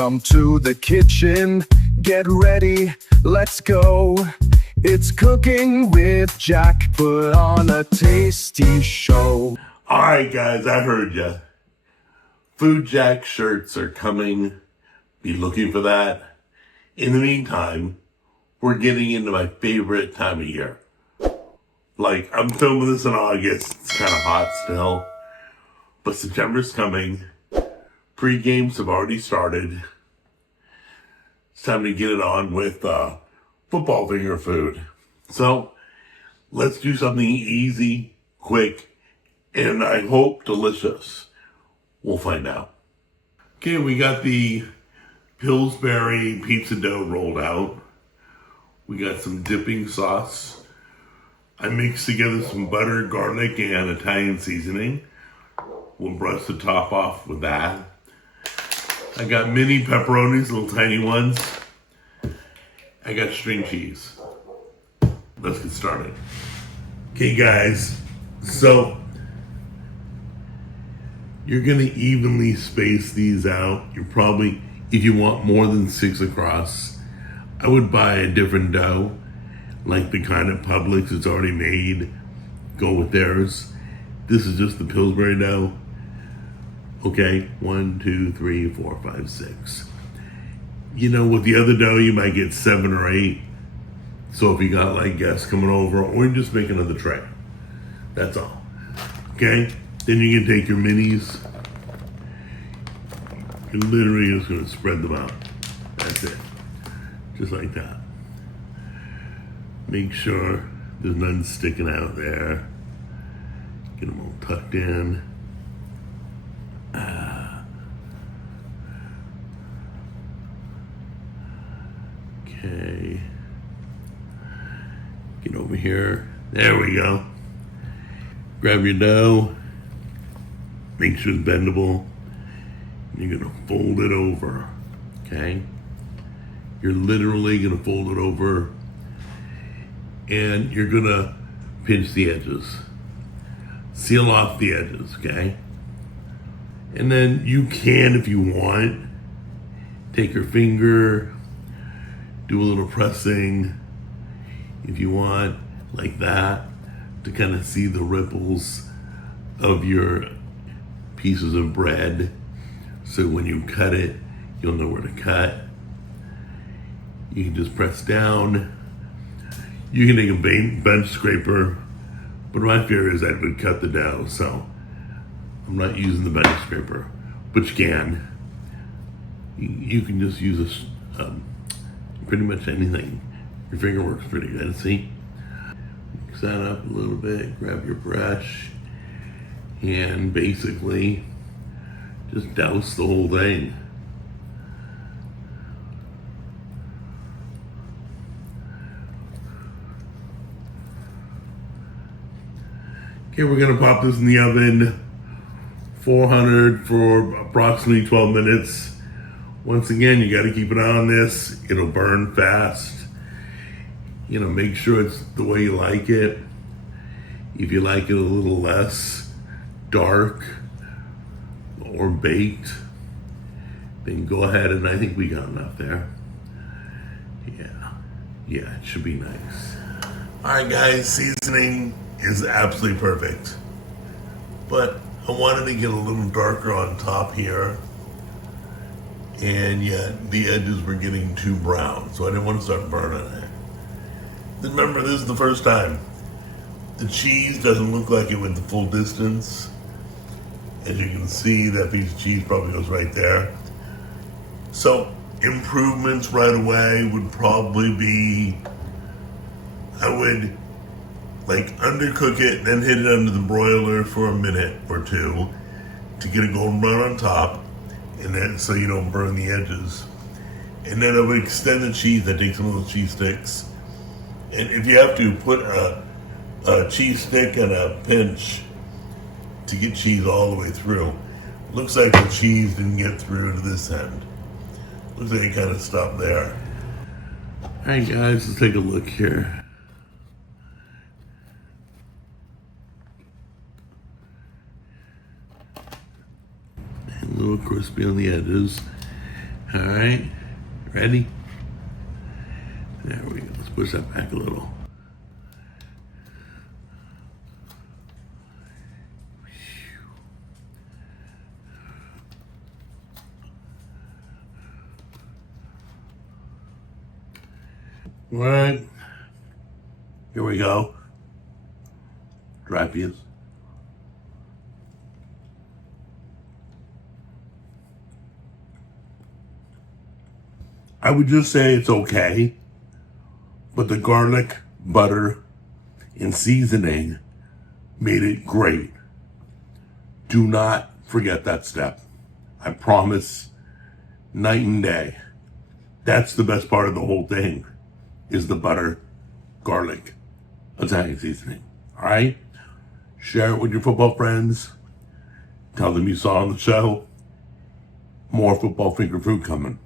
Welcome to the kitchen, get ready, let's go. It's cooking with Jack, put on a tasty show. Alright guys, I heard ya. Food Jack shirts are coming. Be looking for that. In the meantime, we're getting into my favorite time of year. Like, I'm filming this in August. It's kind of hot still. But September's coming. Pre-games have already started. It's time to get it on with football finger food. So, let's do something easy, quick, and I hope delicious. We'll find out. Okay, we got the Pillsbury pizza dough rolled out. We got some dipping sauce. I mixed together some butter, garlic, and Italian seasoning. We'll brush the top off with that. I got mini pepperonis, little tiny ones. I got string cheese. Let's get started. Okay guys, so you're gonna evenly space these out. You're probably, if you want more than 6 across, I would buy a different dough, like the kind at Publix it's already made. Go with theirs. This is just the Pillsbury dough. Okay, 1, 2, 3, 4, 5, 6. You know, with the other dough, you might get 7 or 8. So if you got like guests coming over, or you just make another tray. That's all. Okay? Then you can take your minis. You're literally just gonna spread them out. That's it. Just like that. Make sure there's none sticking out there. Get them all tucked in. Okay. Get over here. There we go. Grab your dough. Make sure it's bendable. You're gonna fold it over. Okay? You're literally gonna fold it over. And you're gonna pinch the edges. Seal off the edges, okay? And then you can, if you want, take your finger, do a little pressing, if you want, like that, to kind of see the ripples of your pieces of bread. So when you cut it, you'll know where to cut. You can just press down. You can take a bench scraper, but my fear is that would cut the dough, so I'm not using the bench scraper, but you can. You can just use pretty much anything. Your finger works pretty good, see? Mix that up a little bit, grab your brush, and basically just douse the whole thing. Okay, we're gonna pop this in the oven, 400 for approximately 12 minutes. Once again, you gotta keep an eye on this. It'll burn fast. You know, make sure it's the way you like it. If you like it a little less dark or baked, then go ahead, and I think we got enough there. Yeah, it should be nice. All right guys, seasoning is absolutely perfect. But I wanted to get a little darker on top here, and yet the edges were getting too brown, so I didn't want to start burning it. Remember, this is the first time. The cheese doesn't look like it went the full distance. As you can see, that piece of cheese probably goes right there. So improvements right away would probably be, I would like undercook it, then hit it under the broiler for a minute or two to get a golden brown on top, and then so you don't burn the edges. And then I would extend the cheese. I take some of those cheese sticks, and if you have to, put a cheese stick and a pinch to get cheese all the way through. Looks like the cheese didn't get through to this end. Looks like it kind of stopped there. All right guys, let's take a look here. A little crispy on the edges. All right, ready? There we go. Let's push that back a little. All right, here we go. Dry peas. I would just say it's okay, but the garlic, butter, and seasoning made it great. Do not forget that step. I promise, night and day. That's the best part of the whole thing, is the butter, garlic, Italian seasoning. All right? Share it with your football friends. Tell them you saw on the show. More football finger food coming.